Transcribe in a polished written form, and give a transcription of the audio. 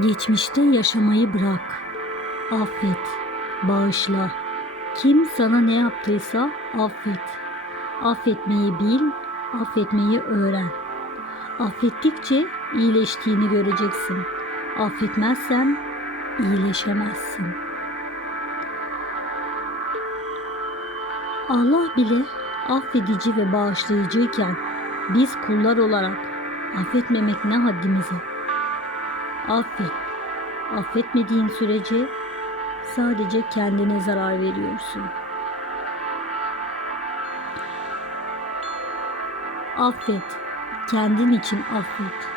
Geçmişte yaşamayı bırak. Affet, bağışla. Kim sana ne yaptıysa affet. Affetmeyi bil, affetmeyi öğren. Affettikçe iyileştiğini göreceksin. Affetmezsen iyileşemezsin. Allah bile affedici ve bağışlayıcıyken biz kullar olarak affetmemek ne haddimize? Affet. Affetmediğin sürece sadece kendine zarar veriyorsun. Affet. Kendin için affet.